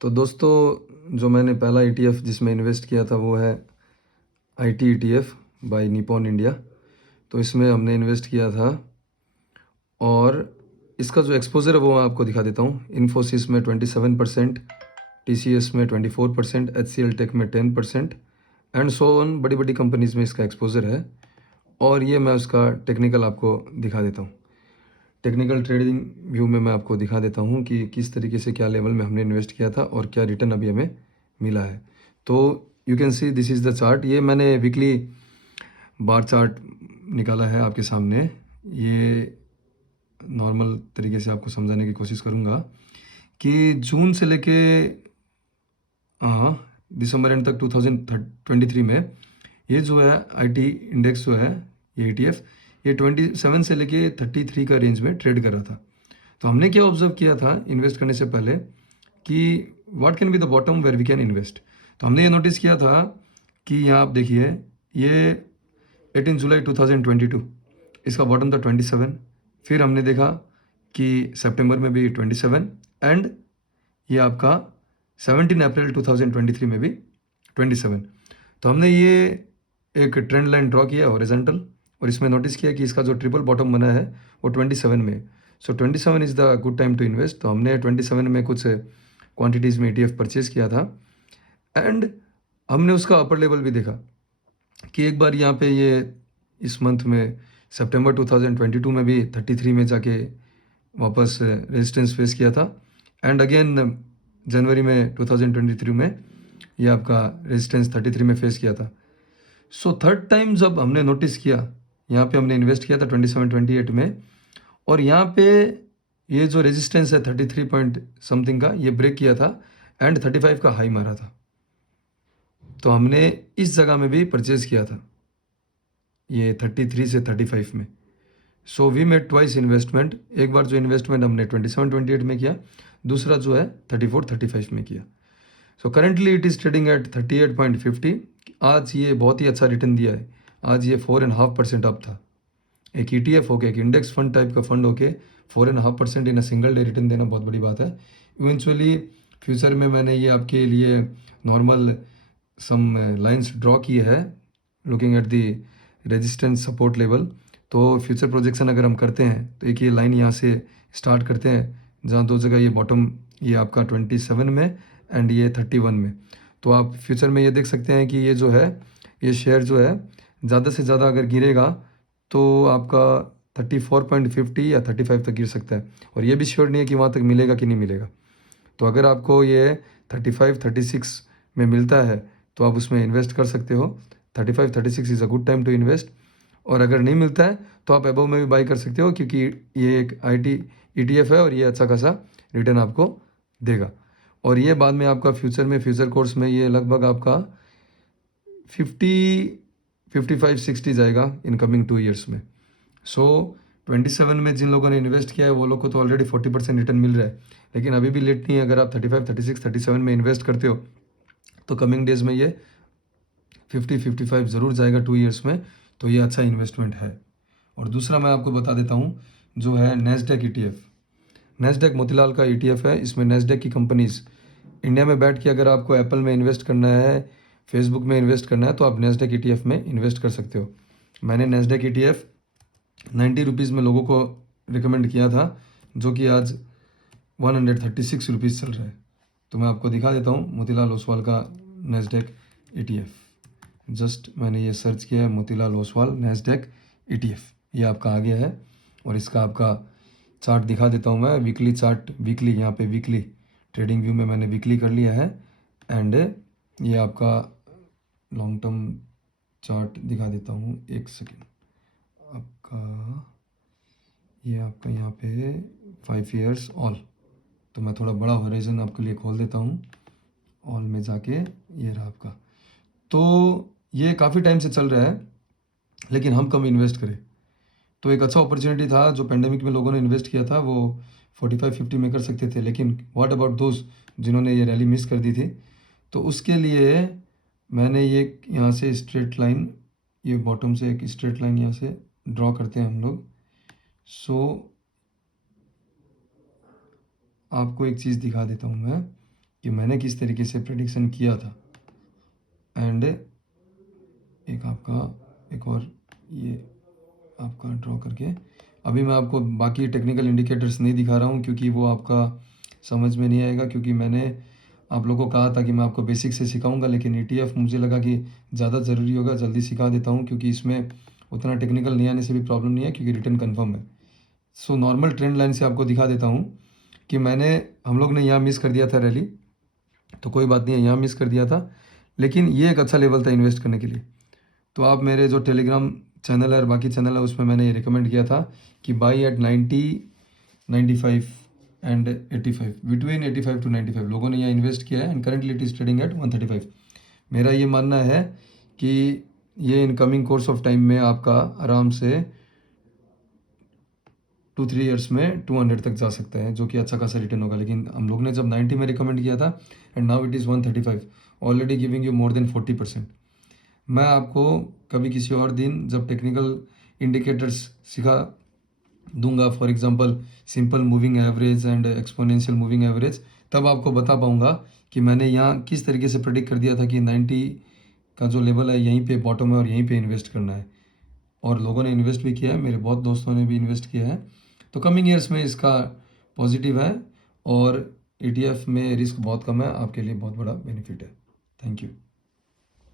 तो दोस्तों, जो मैंने पहला ईटीएफ जिसमें इन्वेस्ट किया था वो है IT ETF by Nippon India. तो इसमें हमने इन्वेस्ट किया था और इसका जो एक्सपोज़र है वो मैं आपको दिखा देता हूँ। इन्फोसिस में 27%, टीसीएस में 24%, एचसीएल टेक में 10% एंड सो ऑन। बड़ी बड़ी कंपनीज़ में इसका एक्सपोज़र है। और ये मैं उसका टेक्निकल आपको दिखा देता हूँ। टेक्निकल ट्रेडिंग व्यू में मैं आपको दिखा देता हूँ कि किस तरीके से क्या लेवल में हमने इन्वेस्ट किया था और क्या रिटर्न अभी हमें मिला है। तो you can see this is the chart. ये मैंने वीकली बार चार्ट निकाला है आपके सामने। ये नॉर्मल तरीके से आपको समझाने की कोशिश करूँगा कि जून से लेके हाँ दिसंबर एंड तक 2023 में ये जो है आईटी इंडेक्स जो है ये ईटीएफ ये 27 से लेके 33 का रेंज में ट्रेड कर रहा था। तो हमने क्या ऑब्जर्व किया था इन्वेस्ट करने से पहले कि what can be the bottom where we can invest. तो हमने ये नोटिस किया था कि यहाँ आप देखिए ये 18 जुलाई 2022 इसका बॉटम था 27। फिर हमने देखा कि सितंबर में भी 27 एंड ये आपका 17 अप्रैल 2023 में भी 27। तो हमने ये एक ट्रेंड लाइन ड्रॉ किया हॉरिजॉन्टल और इसमें नोटिस किया कि इसका जो ट्रिपल बॉटम बना है वो 27 में है। So 27 is the good time to invest. तो हमने 27 में कुछ क्वांटिटीज़ में ईटीएफ परचेज किया था एंड हमने उसका अपर लेवल भी देखा कि एक बार यहाँ पे ये इस मंथ में सितंबर 2022 में भी 33 में जाके वापस रेजिस्टेंस फेस किया था एंड अगेन जनवरी में 2023 में ये आपका रेजिस्टेंस 33 में फेस किया था। सो थर्ड टाइम जब हमने नोटिस किया यहाँ पे हमने इन्वेस्ट किया था 27-28 में और यहाँ पे ये जो रेजिस्टेंस है 33 पॉइंट समथिंग का ये ब्रेक किया था एंड 35 का हाई मारा था। तो हमने इस जगह में भी परचेज किया था ये 33 से 35 में। So we made twice investment. एक बार जो इन्वेस्टमेंट हमने 27-28 में किया, दूसरा जो है 34-35 में किया। So currently it is trading eight 38.50। आज ये बहुत ही अच्छा रिटर्न दिया है। आज ये 4.5% अप था। एक ईटीएफ होके, एक इंडेक्स फंड टाइप का फंड होके 4.5% इन अ सिंगल डे रिटर्न देना बहुत बड़ी बात है। इवेंचुअली फ्यूचर में मैंने ये आपके लिए नॉर्मल सम लाइंस ड्रॉ की है looking at the resistance support level. तो फ्यूचर प्रोजेक्शन अगर हम करते हैं तो एक ये लाइन यहाँ से स्टार्ट करते हैं जहाँ दो जगह ये बॉटम ये आपका 27 में एंड ये 31 में। तो आप फ्यूचर में ये देख सकते हैं कि ये जो है ये शेयर जो है ज़्यादा से ज़्यादा अगर गिरेगा तो आपका 34.50 या 35 तक गिर सकता है और ये भी श्योर नहीं है कि वहाँ तक मिलेगा कि नहीं मिलेगा। तो अगर आपको ये 35-36 में मिलता है तो आप उसमें इन्वेस्ट कर सकते हो। 35-36 is a good time to invest. और अगर नहीं मिलता है तो आप अबव में भी बाई कर सकते हो क्योंकि ये एक आईटी ईटीएफ है और ये अच्छा खासा रिटर्न आपको देगा। और ये बाद में आपका फ्यूचर में फ्यूचर कोर्स में ये लगभग आपका 55-60 जाएगा इन कमिंग 2 ईयर्स में। सो 27 में जिन लोगों ने इन्वेस्ट किया है वो लोग को तो ऑलरेडी 40% रिटर्न मिल रहा है, लेकिन अभी भी लेट नहीं है। अगर आप 35-36-37 में इन्वेस्ट करते हो तो कमिंग डेज में ये 50-55 ज़रूर जाएगा 2 ईयर्स में। तो ये अच्छा इन्वेस्टमेंट है। और दूसरा मैं आपको बता देता हूँ जो है नेस्डेक ईटीएफ। नेस्डेक मोतीलाल का ईटीएफ है। इसमें नेस्डेक की कंपनीज़ इंडिया में बैठ के अगर आपको एप्पल में इन्वेस्ट करना है, फेसबुक में इन्वेस्ट करना है तो आप नेस्डेक ईटीएफ में इन्वेस्ट कर सकते हो। मैंने नेस्डेक ईटीएफ 90 रुपीज़ में लोगों को रिकमेंड किया था जो कि आज 136 रुपीज़ चल रहा है। तो मैं आपको दिखा देता हूँ मोतीलाल ओसवाल का नेस्डेक ईटीएफ। जस्ट मैंने ये सर्च किया है मोतीलाल ओसवाल नेस्डेक ईटीएफ, ये आपका आ गया है। और इसका आपका चार्ट दिखा देता हूँ मैं, वीकली चार्ट। वीकली यहाँ पे वीकली ट्रेडिंग व्यू में मैंने वीकली कर लिया है एंड ये आपका लॉन्ग टर्म चार्ट दिखा देता हूँ। एक सेकेंड, आपका ये आपका यहाँ पे 5 ईयर्स ऑल। तो मैं थोड़ा बड़ा होराइजन आपके लिए खोल देता हूँ। ऑल में जाके ये रहा आपका। तो ये काफ़ी टाइम से चल रहा है लेकिन हम कम इन्वेस्ट करें तो एक अच्छा अपॉर्चुनिटी था। जो पेंडेमिक में लोगों ने इन्वेस्ट किया था वो 45-50 में कर सकते थे, लेकिन व्हाट अबाउट दोस्त जिन्होंने ये रैली मिस कर दी थी। तो उसके लिए मैंने ये यहाँ से स्ट्रेट लाइन, ये बॉटम से एक स्ट्रेट लाइन यहाँ से ड्रॉ करते हैं हम लोग। सो आपको एक चीज़ दिखा देता हूँ मैं कि मैंने किस तरीके से प्रेडिक्शन किया था। एंड एक आपका एक और ये आपका ड्रॉ करके अभी मैं आपको बाकी टेक्निकल इंडिकेटर्स नहीं दिखा रहा हूँ क्योंकि वो आपका समझ में नहीं आएगा, क्योंकि मैंने आप लोगों को कहा था कि मैं आपको बेसिक से सिखाऊंगा, लेकिन ETF मुझे लगा कि ज़्यादा ज़रूरी होगा, जल्दी सिखा देता हूँ क्योंकि इसमें उतना टेक्निकल नहीं आने से भी प्रॉब्लम नहीं है क्योंकि रिटर्न कन्फर्म है। सो नॉर्मल ट्रेंड लाइन से आपको दिखा देता हूँ कि हम लोग ने यहाँ मिस कर दिया था रैली, तो कोई बात नहीं है, यहाँ मिस कर दिया था, लेकिन ये एक अच्छा लेवल था इन्वेस्ट करने के लिए। तो आप मेरे जो टेलीग्राम चैनल है और बाकी चैनल है उसमें मैंने ये रिकमेंड किया था कि buy at 90, 95 and 85, between 85 to 95 लोगों ने यहाँ इन्वेस्ट किया है and currently it is trading at 135। मेरा ये मानना है कि ये इनकमिंग कोर्स ऑफ टाइम में आपका आराम से 2-3 ईयर्स में 200 तक जा सकता है, जो कि अच्छा खासा रिटर्न होगा। लेकिन हम लोग ने जब 90 में रिकमेंड किया था and now it is 135, already giving you more than 40%। मैं आपको कभी किसी और दिन जब टेक्निकल इंडिकेटर्स सिखा दूंगा, for example simple moving average and exponential moving average, तब आपको बता पाऊंगा कि मैंने यहाँ किस तरीके से प्रेडिक्ट कर दिया था कि 90 का जो लेवल है यहीं पे बॉटम है और यहीं पे इन्वेस्ट करना है। और लोगों ने इन्वेस्ट भी किया है, मेरे बहुत दोस्तों ने भी इन्वेस्ट किया है। तो कमिंग ईयर्स में इसका पॉजिटिव है और ETF में रिस्क बहुत कम है, आपके लिए बहुत बड़ा बेनिफिट है। Thank you.